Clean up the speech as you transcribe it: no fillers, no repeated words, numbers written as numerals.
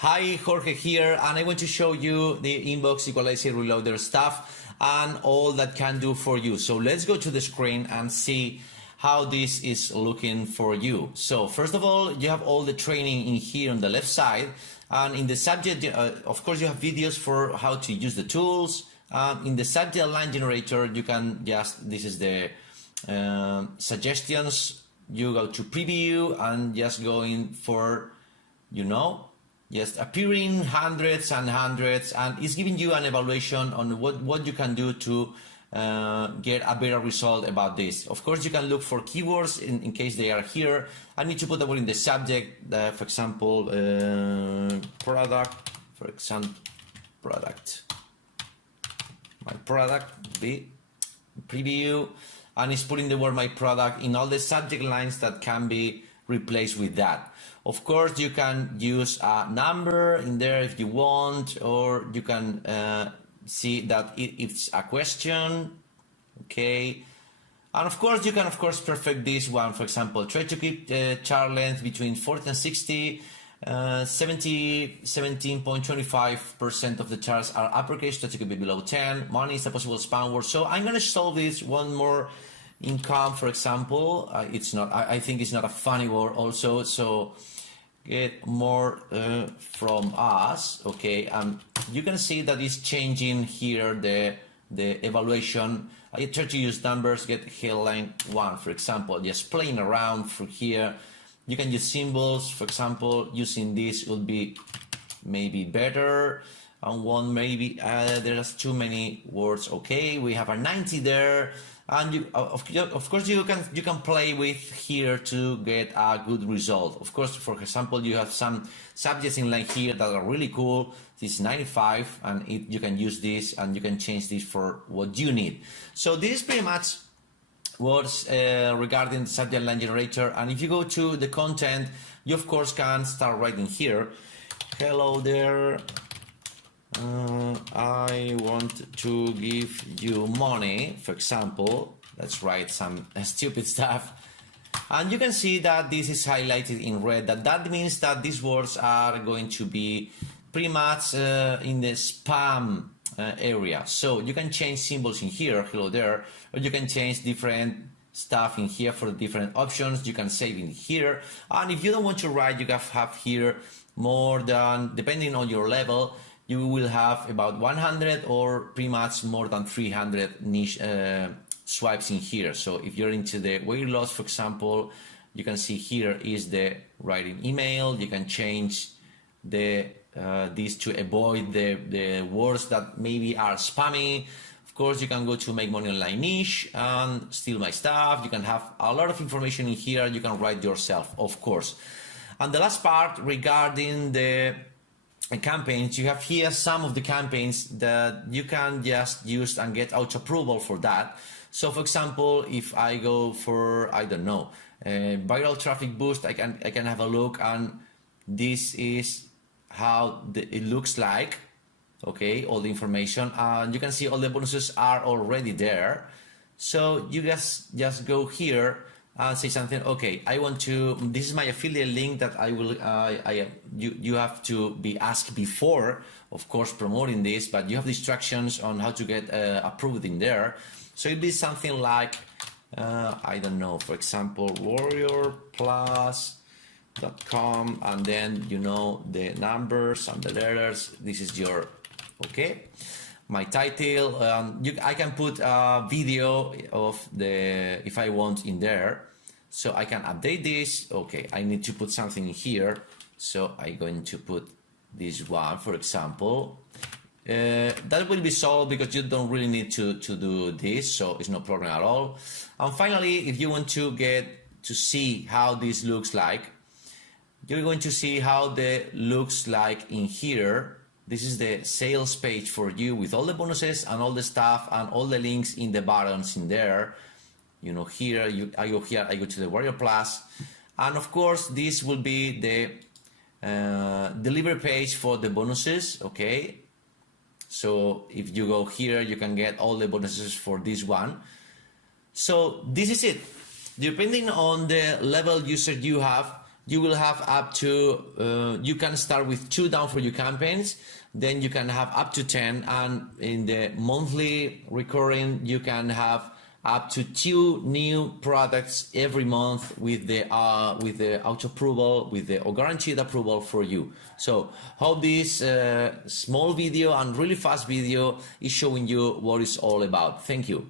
Hi, Jorge here, and I want to show you the Inbox Equalizer Reloaded stuff and all that can do for you. So let's go to the screen and see how this is looking for you. So first of all, you have all the training in here on the left side, and in the subject, of course, you have videos for how to use the tools. In the subject line generator, you can just, this is the suggestions. You go to preview and just going for, just appearing hundreds and hundreds, and it's giving you an evaluation on what you can do to get a better result about this. Of course, you can look for keywords in case they are here. I need to put the word in the subject, for example, product, product. My product, be preview, and it's putting the word my product in all the subject lines that can be replaced with that. Of course, you can use a number in there if you want, or you can see that it's a question, okay? And of course, you can perfect this one. For example, try to keep chart length between 40 and 60. 17.25% of the charts are uppercase, that could be below 10. Money is a possible spam word. So I'm going to solve this one more. Income, for example, it's not. I think it's not a funny word also. So get more from us, okay? You can see that it's changing here the evaluation. I try to use numbers. Get headline 1, for example. Just playing around from here. You can use symbols, for example. Using this will be maybe better. And one maybe there's too many words. Okay, we have a 90 there. And you, of course, you can play with here to get a good result. Of course, for example, you have some subjects in line here that are really cool. This is 95, and you can use this and you can change this for what you need. So this is pretty much what's regarding the subject line generator. And if you go to the content, you of course can start writing here. Hello there. I want to give you money, for example. Let's write some stupid stuff. And you can see that this is highlighted in red. That means that these words are going to be pretty much in the spam area. So you can change symbols in here, hello there, or you can change different stuff in here for the different options. You can save in here. And if you don't want to write, you can have here more than, depending on your level, you will have about 100 or pretty much more than 300 niche swipes in here. So if you're into the weight loss, for example, you can see here is the writing email. You can change the this to avoid the words that maybe are spammy. Of course, you can go to make money online niche and steal my stuff. You can have a lot of information in here. You can write yourself, of course. And the last part regarding the campaigns, you have here some of the campaigns that you can just use and get auto approval for that. So for example, if I go for, I don't know, viral traffic boost, I can have a look, and this is how it looks like. Okay, all the information, and you can see all the bonuses are already there. So you just go here and say something. Okay, I want to, this is my affiliate link that I will, you have to be asked before, of course, promoting this, but you have instructions on how to get approved in there. So it'd be something like, I don't know, for example, warriorplus.com, and then, the numbers and the letters. This is your, okay, my title. I can put a video of the, if I want, in there. So I can update this. Okay, I need to put something in here. So I'm going to put this one, for example. That will be solved because you don't really need to do this. So it's no problem at all. And finally, if you want to get to see how this looks like, you're going to see how the looks like in here. This is the sales page for you with all the bonuses and all the stuff and all the links in the buttons in there. Here, I go to the Warrior Plus. And of course, this will be the delivery page for the bonuses, okay? So if you go here, you can get all the bonuses for this one. So this is it. Depending on the level user you have, you will have up to, you can start with 2 done for you campaigns, then you can have up to 10, and in the monthly recurring, you can have up to 2 new products every month with the auto approval, with the guaranteed approval for you. So hope this small video and really fast video is showing you what it's all about. Thank you.